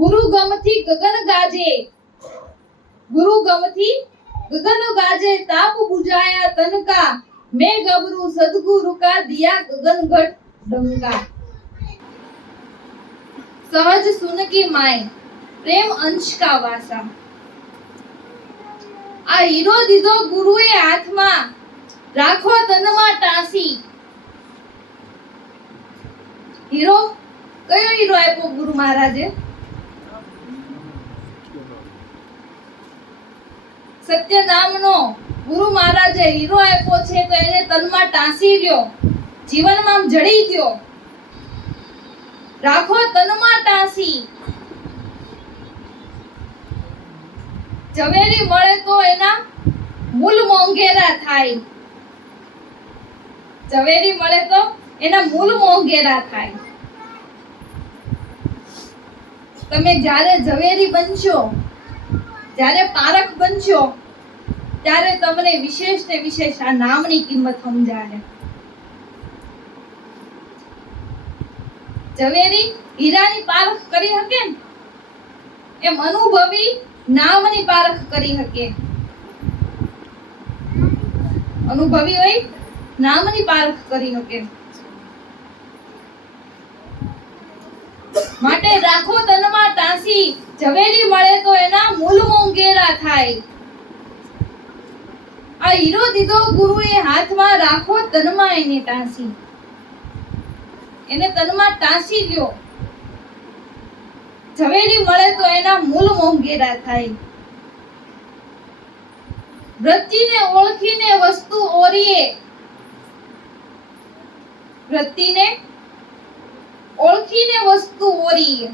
ગુરુ ગમથી ગગન ગાજે, ગુરુ ગમથી गगन गाजे ताप बुझाया तन का, मैं गबरू सदगुरु का दिया गगन घट डंका। सहज सुन की माए प्रेम अंश का वासा, आ हीरो दीधो गुरुए हाथ में राखो तनमा टासी। हीरो कयो हीरो आप्यो गुरु महाराजे? सत्य नामनो गुरु महाराजे हीरो आप्यो छे तो એને તનમાં ટાંસી લ્યો, જીવનમાં જડી દ્યો, રાખો તનમાં ટાંસી। ઝવેરી મળે તો એના મૂલ મોંઘેરા થાય, ઝવેરી મળે તો એના મૂલ મોંઘેરા થાય। તમે જ્યારે ઝવેરી બનશો, જ્યારે પારખ બનશો, ત્યારે તમને વિશેષ ને વિશેષ આ નામની કિંમત સમજાશે। ઝવેરી હીરાની પારખ કરી શકે એમ અનુભવી નામની પારખ કરી શકે। અનુભવી હોય નામની પારખ કરી શકે। માટે રાખો તનમાં ટાંસી, ઝવેરી મળે તો એના મૂલ મોંઘેરા થાય। આ હીરો દીધો ગુરુએ હાથમાં, રાખો તનમાં એને ટાંસી, એને તનમાં ટાંસી લ્યો, ઝવેરી મળે તો એના મૂલ મોંઘેરા થાય। વૃત્તિને ઓળખીને વસ્તુ ઓરીએ, વૃત્તિને ઓળખીને વસ્તુ ઓરીએ,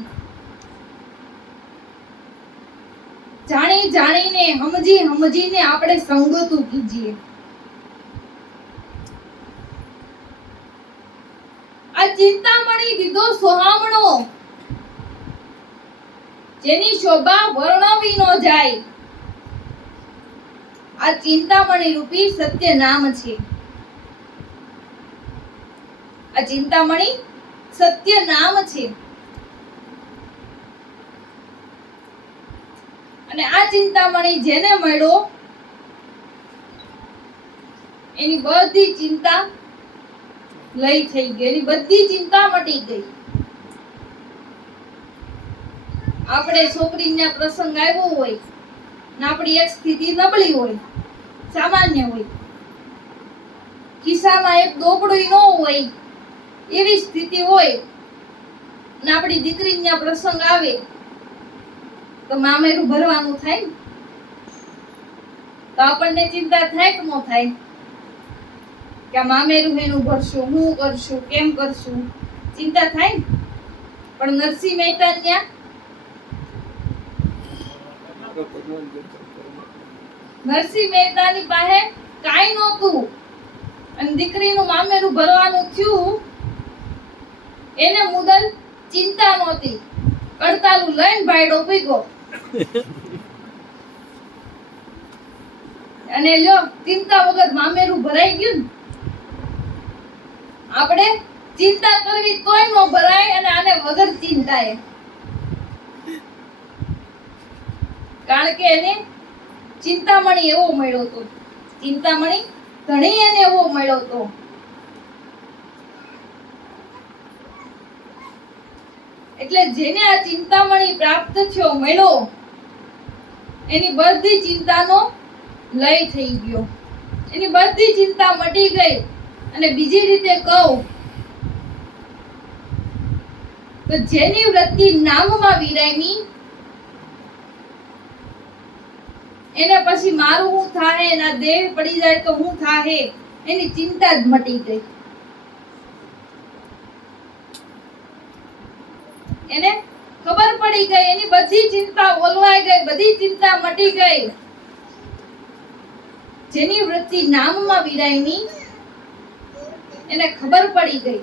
જાણી જાણીને સમજી સમજીને આપણે સંગતું કીજીએ। આ ચિંતામણી દીધો સોહામણો, જેની શોભા વર્ણવી ન જાય। આ ચિંતામણી રૂપી સત્ય નામ છે। આ ચિંતામણી સત્ય નામ છે। અને આ ચિંતામણી જેને મળ્યો એની બધી ચિંતા લઈ થઈ ગઈ, એની બધી ચિંતા મટી ગઈ। આપણે છોકરીને પ્રસંગ આવ્યો હોય ને આપણી એક સ્થિતિ નબળી હોય, સામાન્ય હોય, ખિસ્સામાં એક દોપડું ન હોય, એવી સ્થિતિ હોય ને આપણી દીકરીને પ્રસંગ આવે તો મામેરું ભરવાનું થાય, તો આપણને ચિંતા થાય કે ન થાય કે મામેરું એનું ભરશું, હું કરશું, કેમ કરશું, ચિંતા થાય। પણ નરસિંહ મહેતા ત્યાં નરસિંહ મહેતાની પાસે કાંઈ નહોતું અને દીકરીનું મામેરું ભરવાનું થયું, એને મુદલ ચિંતા નહોતી, કડતાલું લઈને ભાઈડો પીગો અને લ્યો ચિંતા વગર મામેરું ભરાઈ ગયું। આપણે ચિંતા કરવી તોય ન ભરાય અને આને વગર ચિંતાએ, કારણ કે એને ચિંતામણી એવો મળ્યો તો, ચિંતામણી ધણી એને એવો મળ્યો તો। એટલે જેને આ ચિંતામણી પ્રાપ્ત થયો, મળ્યો, એની બધી ચિંતાનો લય થઈ ગયો, એની બધી ચિંતા મટી ગઈ। અને બીજી રીતે કહું તો જેની વૃત્તિ નામમાં વિરામી, એને પછી મારું શું થાહે, એના દેહ પડી જાય તો શું થાહે, એની ચિંતા જ મટી ગઈ। એને ખબર પડી ગઈ, એની બધી ચિંતા ઓલવાઈ ગઈ, બધી ચિંતા મટી ગઈ। જેની વૃત્તિ નામમાં વિરામી, એને ખબર પડી ગઈ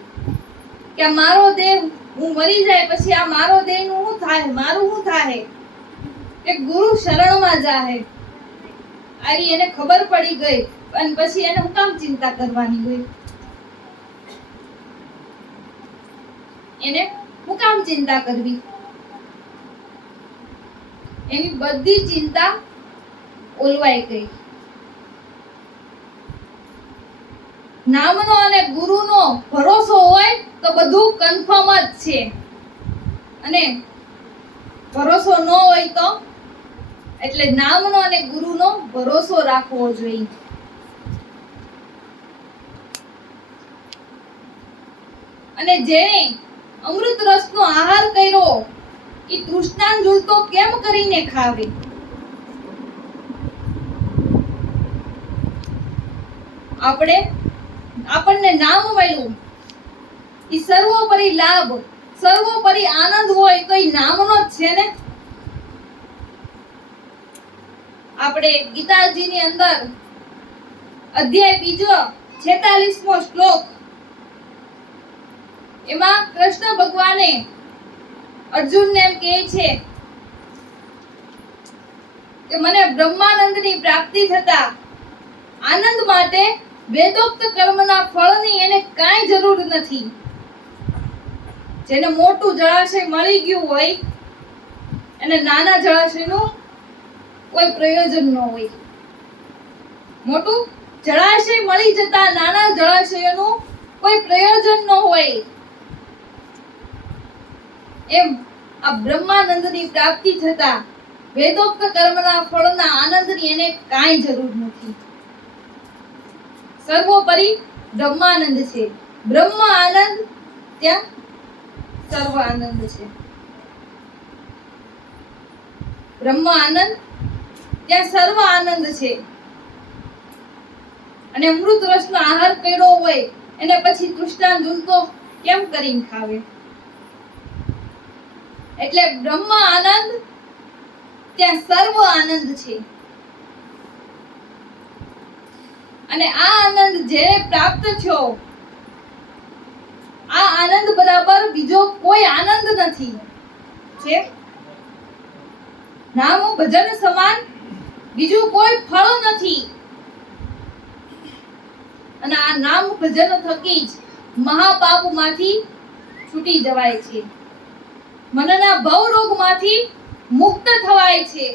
કે મારો દેહ, હું મરી જાય પછી આ મારો દેહનું શું થાય, મારું શું થાહે, એક ગુરુ શરણમાં જાહે, આવી એને ખબર પડી ગઈ। અને પછી એને હું કામ ચિંતા કરવાની હોય, એને હું કામ ચિંતા કરવી? એની બધી ચિંતા ઓલવાઈ ગઈ. નામનો અને ગુરુનો ભરોસો હોય તો બધું કન્ફર્મ જ છે, અને ભરોસો ન હોય તો એટલે નામનો અને ગુરુનો ભરોસો રાખવો જોઈએ. અને જેણે અમૃત રસનો આહાર કર્યો એ તૃષ્ણાંજુલ તો કેમ કરીને ખાવે? આપણને નામ મળ્યું એ સર્વોપરી લાભ, સર્વોપરી આનંદ હોય તો એ નામનો જ છે ને. આપણે ગીતાજીની અંદર અધ્યાય 2 46મો શ્લોક, એમાં કૃષ્ણ ભગવાને અર્જુનને એમ કહે છે કે મને બ્રહ્માનંદની પ્રાપ્તિ થતા આનંદ માટે વેદોક્ત કર્મના ફળની એને કાંઈ જરૂર નથી. જેને મોટું જળાશય મળી ગયું હોય એને નાના જળાશયનું કોઈ પ્રયોજન ન હોય. મોટું જળાશય મળી જતા નાના જળાશયનું કોઈ પ્રયોજન ન હોય, એમ આ બ્રહ્માનંદની પ્રાપ્તિ થતા વેદોક્ત કર્મના ફળના આનંદની એને કાંઈ જરૂર નથી. સર્વોપરી બ્રહ્માનંદ છે. બ્રહ્મ આનંદ ત્યાં સર્વ આનંદ છે. બ્રહ્મ આનંદ ત્યાં સર્વ આનંદ છે. અને અમૃત રસનો આહાર કર્યો હોય એને પછી તૃષ્ણાંજુલ તો કેમ કરીને ખાવે? એટલે બ્રહ્મ આનંદ ત્યાં સર્વ આનંદ છે. અને આ આનંદ જેને પ્રાપ્ત થયો, આ આનંદ બરાબર બીજો કોઈ આનંદ નથી. છે નામ ભજન સમાન બીજું કોઈ ફળ નથી. અને આ નામ ભજન થકી જ મહાપાપમાંથી છૂટી જવાય છે, મનના ભવ રોગમાંથી મુક્ત થવાય છે.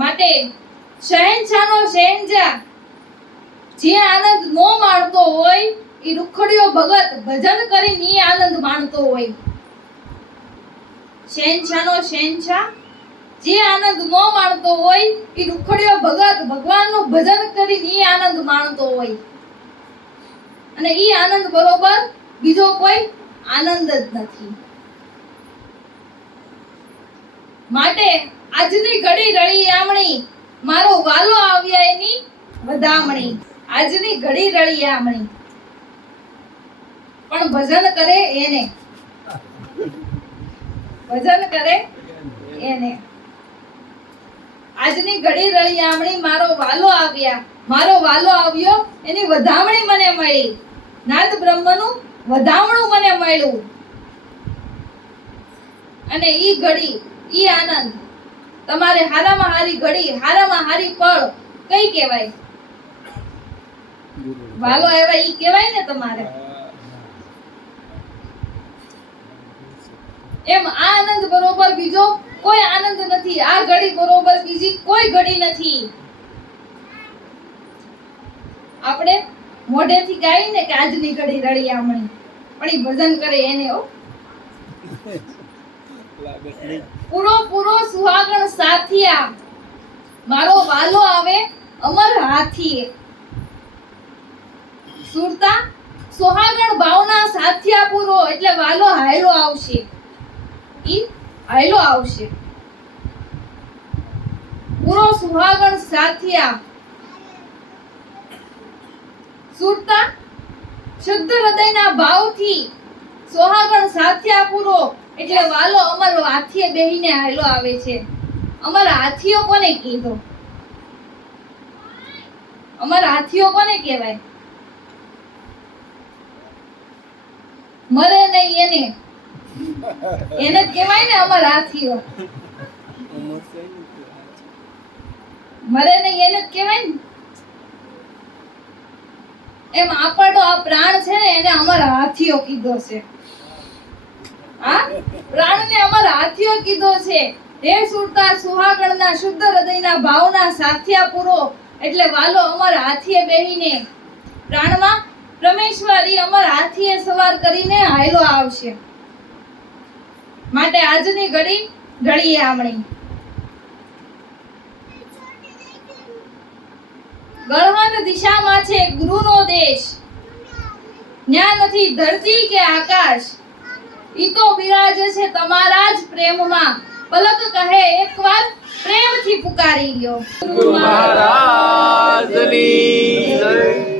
માટે શહેનશાહનો શહેનશાહ જે આનંદ નો માણતો હોય એ રૂખડિયો ભગત ભજન કરીને એ આનંદ માણતો હોય. શહેનશાહનો શહેનશાહ જે આનંદ નો માણતો હોય એ રૂખડિયો ભગત ભગવાનનું ભજન કરીને એ આનંદ માણતો હોય. અને એ આનંદ બરોબર બીજો કોઈ આનંદ જ નથી. માટે આજની ઘડી રળી આમણી, મારો વાલો આવ્યા એની વધામણી. આજની ઘડી રળી આમણી, પણ ભજન કરે એને, ભજન કરે એને. આજની ઘડી રળી આમણી, મારો વાલો આવ્યા, મારો વાલો આવ્યો એની વધામણી મને મળી. નાદ બ્રહ્મનું વધામણું મને મળ્યું. અને ઈ ઘડી, ઈ આનંદ તમારે હારામાં હારી ઘડી, હારામાં હારી પળ કઈ કહેવાય? વાલો આવ્યા ઈ કહેવાય ને તમારે. એમ આ આનંદ બરોબર બીજો કોઈ આનંદ નથી. આ ઘડી બરોબર બીજી કોઈ ઘડી નથી. આપણે મોઢેથી ગાય ને કે આજની ઘડી રળી આમણી, પણ ઈ ભજન કરે એને. હો પૂરો સુહાગણ સાથિયા, મારો વાલો આવે અમર હાથીએ. સુરતા સુહાગણ ભાવના સાથિયા પૂરો એટલે વાલો હાયલો આવશે. ઈ હાયલો આવશે. પૂરો સુહાગણ સાથિયા સુરતા શુદ્ધ હૃદયના ભાવથી સુહાગણ સાથિયા પૂરો એટલે વાલો અમારો હાથીએ બેહીને હાયલો આવે છે. અમારા હાથીઓ કોને કીધો? અમારા હાથીઓ કોને કહેવાય? મરે નહીં એને, એને જ કહેવાય ને અમારા હાથીઓ. મરે નહીં એને જ કહેવાય ને. એમ આપણો આ પ્રાણ છે ને એને અમારા હાથીઓ કીધો છે. આ પ્રાણને અમર હાથીઓ કીધો છે. હે સુરતા સુહાગણના શુદ્ધ હૃદયના ભાવના સાથિયા પૂરો, એટલે વાલો અમર હાથીએ બેહીને પ્રાણમાં પરમેશ્વરી અમર હાથીએ સવાર કરીને હાયલો આવશે. માટે આજની ઘડી ઘડીએ આમણી ગળહન દિશામાં છે ગુરુનો દેશ, ન્યા નથી ધરતી કે આકાશ, ઈ તો બિરાજે છે તમારા જ પ્રેમમાં. પલક કહે એકવાર પ્રેમથી પુકારી લ્યો. ગુરુ મહારાજની જય.